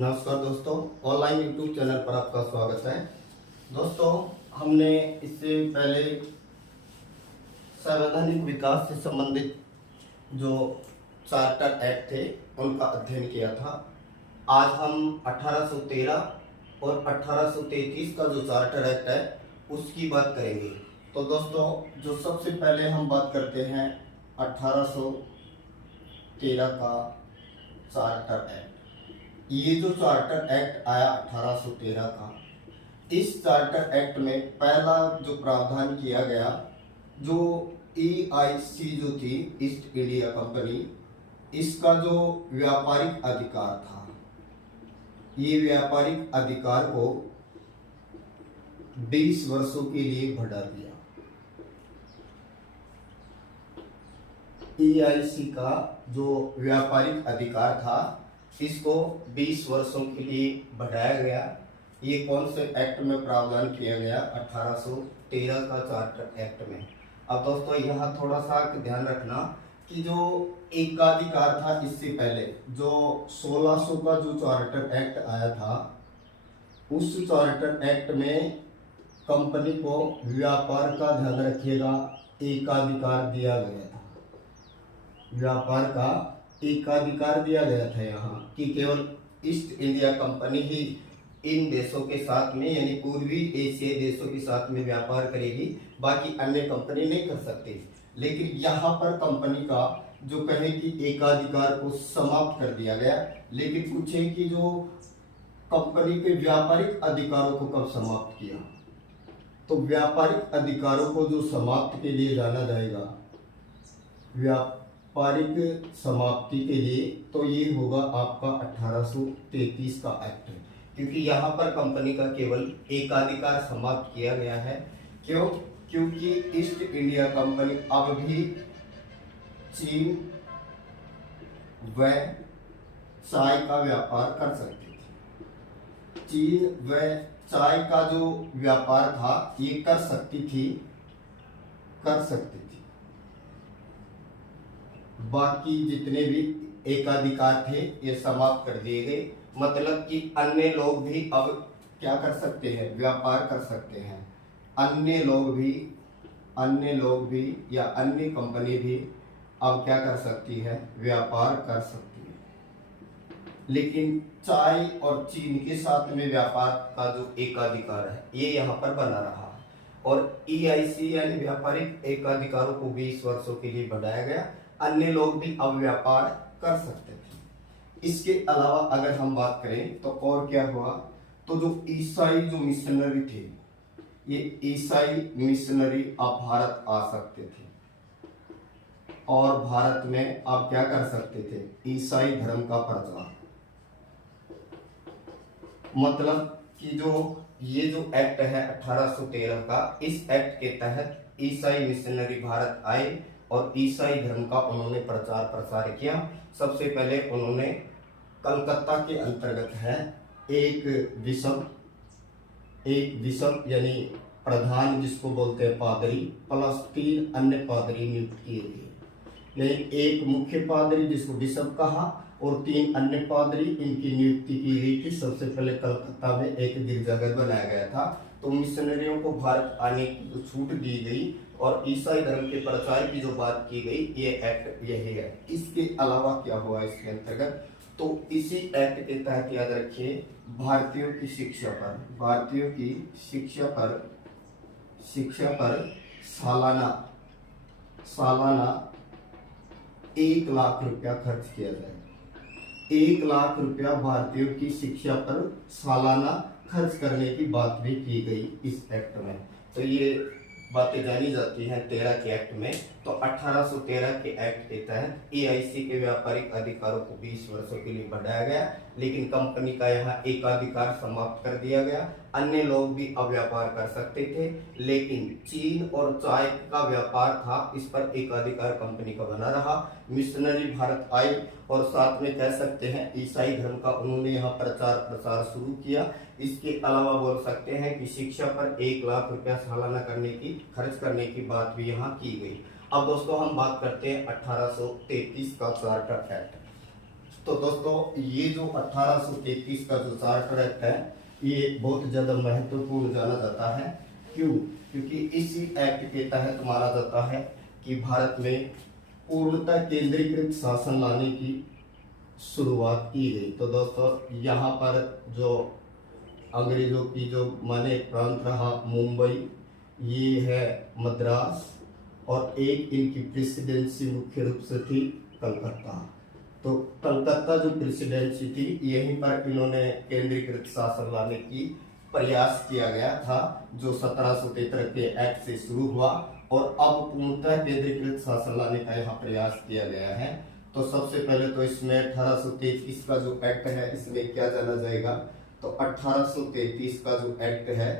नमस्कार दोस्तों, online YouTube channel पर आपका स्वागत है। दोस्तों, हमने इससे पहले संवैधानिक विकास से संबंधित जो चार्टर एक्ट थे उनका अध्ययन किया था। आज हम 1813 और 1833 का जो चार्टर एक्ट है उसकी बात करेंगे। तो दोस्तों, जो सबसे पहले हम बात करते हैं 1813 का चार्टर एक्ट। ये जो चार्टर एक्ट आया 1813 का, इस चार्टर एक्ट में पहला जो प्रावधान किया गया, जो EIC जो थी, ईस्ट इंडिया कंपनी, इसका जो व्यापारिक अधिकार था, ये व्यापारिक अधिकार को 20 वर्षों के लिए बढ़ा दिया। EIC का जो व्यापारिक अधिकार था इसको 20 वर्षों के लिए बढ़ाया गया। ये कौन से एक्ट में प्रावधान किया गया? 1813 का चार्टर एक्ट में। अब दोस्तों, यहाँ थोड़ा सा ध्यान रखना कि जो एकाधिकार था, इससे पहले जो 1600 का जो चार्टर एक्ट आया था, उस चार्टर एक्ट में कंपनी को व्यापार का, ध्यान रखिएगा, एकाधिकार दिया गया था। व्यापार का एकाधिकार दिया गया था यहाँ कि केवल ईस्ट इंडिया कंपनी ही इन देशों के साथ में, यानी पूर्वी एशियाई देशों के साथ में व्यापार करेगी, बाकी अन्य कंपनी नहीं कर सकती। लेकिन यहाँ पर कंपनी का जो कहे कि एकाधिकार को समाप्त कर दिया गया। लेकिन कुछ है कि जो कंपनी के व्यापारिक अधिकारों को कब समाप्त किया, तो व्यापारिक अधिकारों को जो समाप्त के लिए जाना जाएगा, व्यापारिक समाप्ति के लिए, तो ये होगा आपका 1833 का एक्ट। क्योंकि यहाँ पर कंपनी का केवल एकाधिकार समाप्त किया गया है। क्यों? क्योंकि ईस्ट इंडिया कंपनी अब भी चीन व चाय का व्यापार कर सकती थी। चीन व चाय का जो व्यापार था ये कर सकती थी। बाकी जितने भी एकाधिकार थे ये समाप्त कर दिए गए। मतलब कि अन्य लोग भी अब क्या कर सकते हैं? व्यापार कर सकते हैं। अन्य लोग भी या अन्य कंपनी भी अब क्या कर सकती है? व्यापार कर सकती है। लेकिन चाय और चीन के साथ में व्यापार का जो एकाधिकार है ये यहाँ पर बना रहा। और EIC यानी व्यापारिक एकाधिकारों को 20 वर्षों के लिए बढ़ाया गया। अन्य लोग भी अब व्यापार कर सकते थे। इसके अलावा अगर हम बात करें तो और क्या हुआ, तो जो ईसाई जो मिशनरी थे, ये ईसाई मिशनरी अब भारत आ सकते थे और भारत में आप क्या कर सकते थे? ईसाई धर्म का प्रचार। मतलब कि ये जो एक्ट है 1813 का, इस एक्ट के तहत ईसाई मिशनरी भारत आए और ईसाई धर्म का उन्होंने प्रचार प्रसार किया। सबसे पहले उन्होंने कलकत्ता के अंतर्गत है एक बिशप यानी प्रधान जिसको बोलते हैं पादरी, प्लस 3 अन्य पादरी नियुक्त किए गए। यानी एक मुख्य पादरी जिसको बिशप कहा और 3 अन्य पादरी, इनकी नियुक्ति की गई थी। सबसे पहले कलकत्ता में एक गिरजाघर बनाया गया था। तो मिशनरियों को भारत आने की छूट दी गई और ईसाई धर्म के प्रचार की जो बात की गई, ये एक्ट यही है। इसके अलावा क्या हुआ इसके अंतर्गत, तो इसी एक्ट के तहत याद रखिए, भारतीयों की शिक्षा पर सालाना 1 लाख रुपया खर्च किया जाए। 1 लाख रुपया भारतीयों की शिक्षा पर सालाना खर्च करने की बात भी की गई इस एक्ट में। तो ये बातें जानी जाती हैं 13 के एक्ट में। तो 1813 के एक्ट के तहत EIC के व्यापारिक अधिकारों को 20 वर्षों के लिए बढ़ाया गया। लेकिन कंपनी का यहाँ एकाधिकार समाप्त कर दिया गया। अन्य लोग भी अब व्यापार कर सकते थे। लेकिन चीन और चाय का व्यापार था, इस पर एकाधिकार कंपनी का बना रहा। मिशनरी भारत आए और साथ में कह सकते हैं ईसाई धर्म का उन्होंने यहाँ प्रचार प्रसार शुरू किया। इसके अलावा बोल सकते हैं कि शिक्षा पर 1 लाख रुपया सालाना खर्च करने की बात भी यहाँ की गई। अब दोस्तों हम बात करते हैं 1833 का चार्टर एक्ट। तो दोस्तों ये जो 1833 का जो चार्टर एक्ट है ये बहुत ज्यादा महत्वपूर्ण जाना जाता है। क्यों? क्योंकि इसी एक्ट के तहत माना जाता है कि भारत में पूर्णतः केंद्रीकृत शासन लाने की शुरुआत की गई। तो दोस्तों यहाँ पर जो अंग्रेजों की जो माने प्रांत रहा मुंबई, ये है मद्रास, और एक इनकी प्रेसिडेंसी मुख्य रूप से थी कलकत्ता। तो कलकत्ता जो प्रेसिडेंसी थी यहीं पर इन्होंने केंद्रीकृत शासन लाने की प्रयास किया गया था, जो 1773 के एक्ट से शुरू हुआ और अब पूर्णतः केंद्रीकृत शासन लाने का यहाँ प्रयास किया गया है। तो सबसे पहले तो इसमें 1833 का जो एक्ट है इसमें क्या जाना जाएगा, तो 1833 का जो एक्ट है,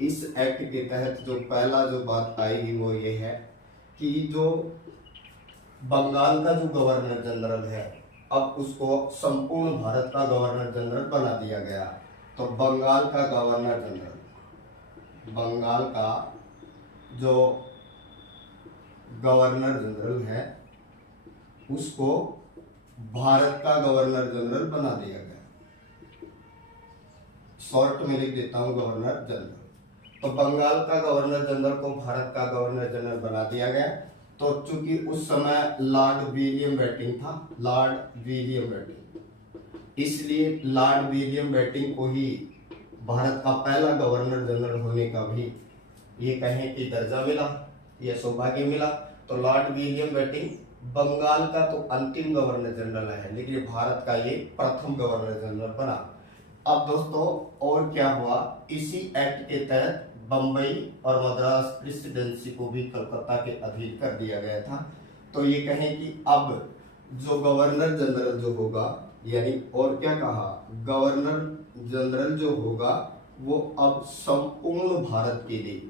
इस एक्ट के तहत जो पहला जो बात आएगी वो ये है कि जो बंगाल का जो गवर्नर जनरल है अब उसको संपूर्ण भारत का गवर्नर जनरल बना दिया गया। तो बंगाल का गवर्नर जनरल, बंगाल का जो गवर्नर जनरल है उसको भारत का गवर्नर जनरल बना दिया गया। शॉर्ट में लिख देता हूं गवर्नर जनरल। तो बंगाल का गवर्नर जनरल को भारत का गवर्नर जनरल बना दिया गया। तो चूंकि उस समय लॉर्ड विलियम बेटिंग था, लॉर्ड विलियम बेटिंग, इसलिए लॉर्ड विलियम बेटिंग को ही भारत का पहला गवर्नर जनरल होने का भी ये कहें कि दर्जा मिला, ये सौभाग्य मिला। तो लॉर्ड विलियम बेटिंग बंगाल का तो अंतिम गवर्नर जनरल है, लेकिन भारत का ये प्रथम गवर्नर जनरल बना। अब दोस्तों और क्या हुआ, इसी एक्ट के तहत बंबई और मद्रास प्रेसिडेंसी को भी कलकत्ता के अधीन कर दिया गया था। तो ये कहें कि अब जो गवर्नर जनरल जो होगा, यानी और क्या कहा, गवर्नर जनरल जो होगा वो अब संपूर्ण भारत के लिए,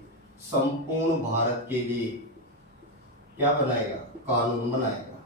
संपूर्ण भारत के लिए क्या बनाएगा, कानून बनाएगा।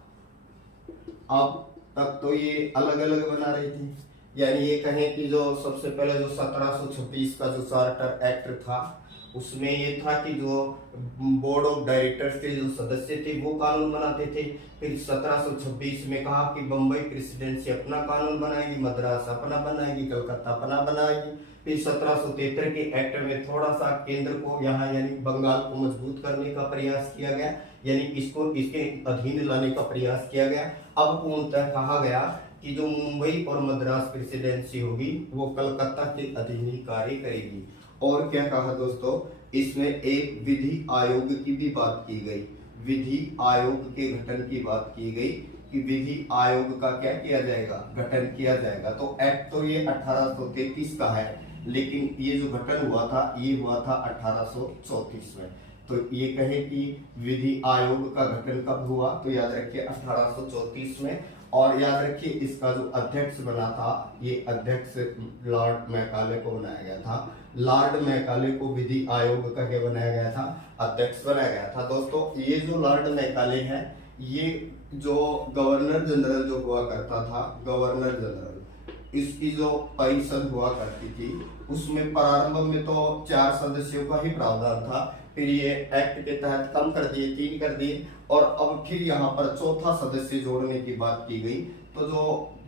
अब तक तो ये अलग अलग बना रही थी, यानी ये कहें कि जो सबसे पहले जो 1726 का जो चार्टर एक्ट था उसमें ये था कि जो बोर्ड ऑफ डायरेक्टर्स के जो सदस्य थे वो कानून बनाते थे। फिर 1726 में कहा कि बंबई प्रेसिडेंसी अपना कानून बनाएगी, मद्रास अपना बनाएगी, कलकत्ता अपना बनाएगी। फिर 1773 के एक्ट में थोड़ा सा केंद्र को यहाँ यानी बंगाल को मजबूत करने का प्रयास किया गया, यानी इसको इसके अधीन लाने का प्रयास किया गया। अब पूर्णतः कहा गया कि जो मुंबई और मद्रास प्रेसिडेंसी होगी वो कलकत्ता के अधीन ही कार्य करेगी। और क्या कहा दोस्तों, इसमें एक विधि आयोग की भी बात की गई, विधि आयोग के गठन की बात की गई कि विधि आयोग का क्या किया जाएगा, गठन किया जाएगा। तो एक्ट तो ये 1833 का है, लेकिन ये जो गठन हुआ था ये हुआ था 1834 में। तो ये कहे कि विधि आयोग का गठन कब हुआ, तो याद रखिए 1834 में। और याद रखिए इसका जो अध्यक्ष बना था, ये अध्यक्ष लॉर्ड मैकाले को बनाया गया था। लॉर्ड मैकाले को विधि आयोग का क्या बनाया गया था, अध्यक्ष बनाया गया था। दोस्तों ये जो लॉर्ड मैकाले है, ये जो गवर्नर जनरल जो हुआ करता था, गवर्नर जनरल, इसकी जो परिषद हुआ करती थी उसमें प्रारंभ में तो 4 सदस्यों का ही प्रावधान था, फिर ये एक्ट के तहत कम कर दिए, 3 कर दिए, और अब फिर यहाँ पर चौथा सदस्य जोड़ने की बात की गई। तो जो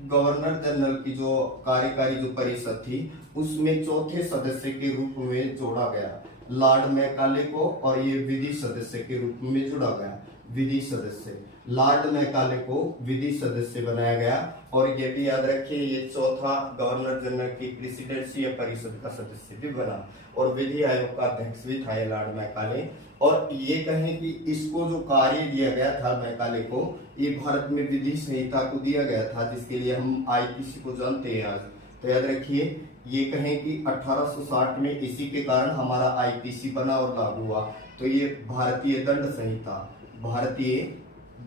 गवर्नर जनरल की जो कार्यकारी जो परिषद थी उसमें चौथे सदस्य के रूप में जोड़ा गया लॉर्ड मैकाले को, और ये विधि सदस्य के रूप में जोड़ा गया, विधि सदस्य। लॉर्ड मैकाले को विधि सदस्य बनाया गया। और ये भी याद रखिए ये चौथा गवर्नर जनरल की प्रेसिडेंसी या परिषद का सदस्य भी बना, और विधि आयोग का अध्यक्ष भी था ये लॉर्ड मैकाले। और ये कहें कि इसको जो कार्य दिया गया था मैकाले को, ये भारत में विधि संहिता को दिया गया था, जिसके लिए हम आईपीसी को जानते हैं आज। तो याद रखिए ये कहें कि 1860 में इसी के कारण हमारा आईपीसी बना और लागू हुआ। तो ये भारतीय दंड संहिता, भारतीय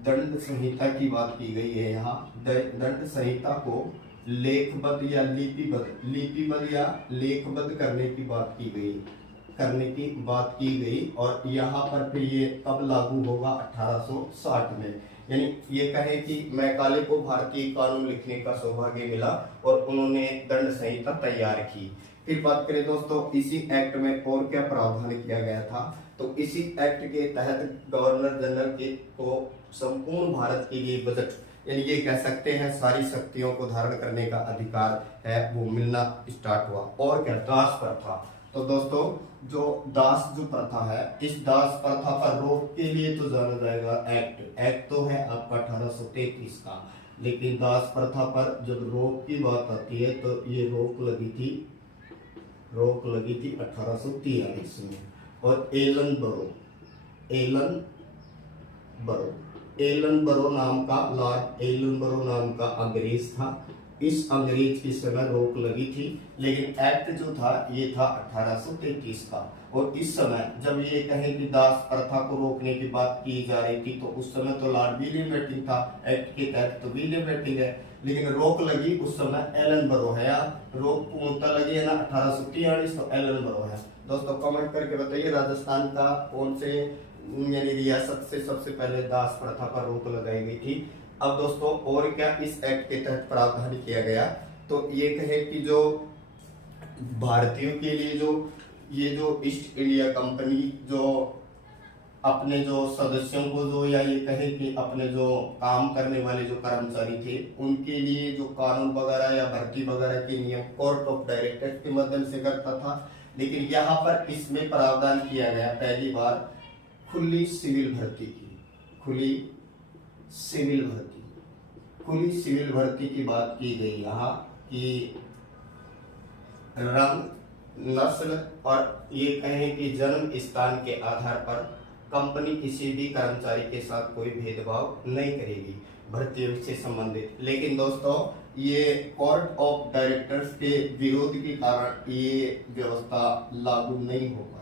दंड संहिता की बात की गई है। यहाँ दंड संहिता को लेखबद्ध या लिपिबद्ध या लेखबद्ध करने की बात की गई, और यहाँ पर फिर ये कब लागू होगा, 1860 में। यानी ये कहे कि मैकाले को भारतीय कानून लिखने का सौभाग्य मिला और उन्होंने दंड संहिता तैयार की। फिर बात करें दोस्तों इसी एक्ट में और क्या प्रावधान किया गया था, तो इसी एक्ट के तहत गवर्नर जनरल के को संपूर्ण भारत के लिए बजट यानी ये कह सकते हैं सारी शक्तियों को धारण करने का अधिकार है वो मिलना स्टार्ट हुआ। और क्या, दास प्रथा। तो दोस्तों जो दास जो प्रथा है, इस दास प्रथा पर रोक के लिए तो जाना जाएगा एक्ट तो है आपका 1833 का, लेकिन दास प्रथा पर जब रोक की बात आती है तो ये रोक लगी थी 1843 में। और एलन बरो नाम का लॉर्ड एलन बरो नाम का अंग्रेज था। इस अंग्रेज की समय रोक लगी थी, लेकिन एक्ट जो था ये था 1833 का। और इस समय जब ये कहें कि दास प्रथा को रोकने की बात की जा रही थी तो उस समय तो लॉर्ड विलियम बेंटिंक था, एक्ट के तहत तो विलियम बेंटिंक है, लेकिन रोक लगी उस समय एलन बरो है। रोक पूर्णता लगी है ना 1843, तो एलन बरो है। दोस्तों कमेंट करके बताइए राजस्थान का कौन से यानी रियासत से सबसे पहले दास प्रथा पर रोक लगाई गई थी। अब दोस्तों और क्या इस एक्ट के तहत प्रावधान किया गया, तो ये कहे कि जो भारतीयों के लिए जो ईस्ट इंडिया कंपनी जो अपने जो सदस्यों को जो या ये कहे कि अपने जो काम करने वाले जो कर्मचारी थे उनके लिए जो कानून वगैरह या भर्ती वगैरह के नियम कोर्ट ऑफ डायरेक्टर्स के माध्यम से करता था। लेकिन यहाँ पर इसमें प्रावधान किया गया पहली बार खुली सिविल भर्ती की बात की गई यहाँ कि रंग, नस्ल और ये कहें कि जन्म स्थान के आधार पर कंपनी किसी भी कर्मचारी के साथ कोई भेदभाव नहीं करेगी भर्ती से संबंधित। लेकिन दोस्तों ये कोर्ट ऑफ डायरेक्टर्स के विरोध के कारण ये व्यवस्था लागू नहीं हो पाई।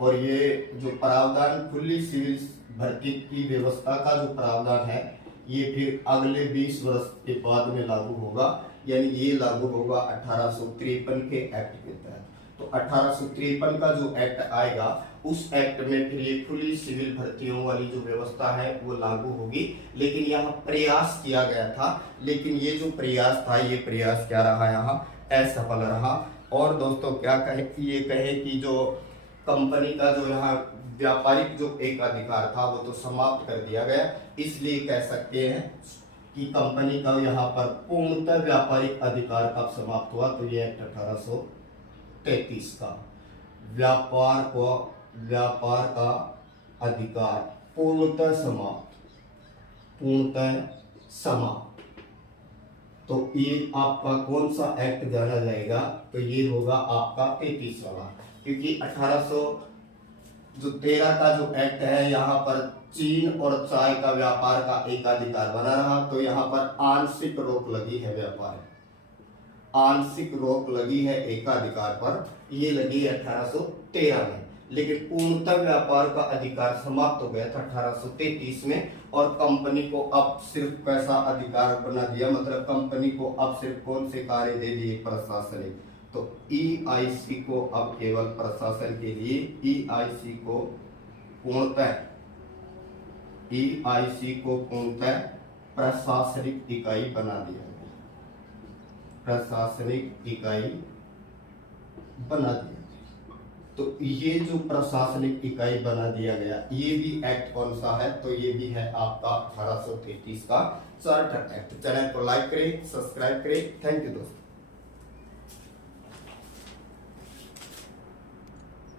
और ये जो प्रावधान खुली सिविल भर्ती की व्यवस्था का जो प्रावधान है ये फिर अगले 20 वर्ष के बाद में लागू होगा, यानी ये लागू होगा 1853 के एक्ट के तहत। तो 1853 का जो एक्ट आएगा उस एक्ट में फिर ये खुली सिविल भर्तियों वाली जो व्यवस्था है वो लागू होगी। लेकिन यहाँ प्रयास किया गया था, लेकिन ये जो प्रयास था ये प्रयास क्या रहा, यहाँ असफल रहा। और दोस्तों क्या कहे, ये कहे कि जो कंपनी का जो यहाँ व्यापारिक जो एक अधिकार था वो तो समाप्त कर दिया गया, इसलिए कह सकते हैं कि कंपनी का यहाँ पर पूर्णतः व्यापारिक अधिकार कब समाप्त हुआ, तो ये एक्ट 1833 का व्यापार का अधिकार पूर्णतः समाप्त। तो ये आपका कौन सा एक्ट जाना जाएगा, तो ये होगा आपका 33 वाला, क्योंकि 1813 का जो एक्ट है यहाँ पर चीन और चाय का व्यापार का एक अधिकार बना रहा, तो यहाँ पर आंशिक रोक लगी है आंशिक रोक लगी है एकाधिकार पर, ये लगी है 1813 में। लेकिन पूर्णतः व्यापार का अधिकार समाप्त हो गया था 1833 में। और कंपनी को अब सिर्फ कैसा अधिकार बना दिया, मतलब कंपनी को अब सिर्फ कौन से कार्य दे दिए, प्रशासनिक। तो EIC को अब केवल प्रशासन के लिए EIC को पूर्णतः प्रशासनिक इकाई बना दिया गया, तो ये जो प्रशासनिक इकाई बना दिया गया ये भी एक्ट कौन सा है, तो ये भी है आपका 1833 का चार्टर एक्ट। चैनल को लाइक करें, सब्सक्राइब करें। थैंक यू दोस्तों।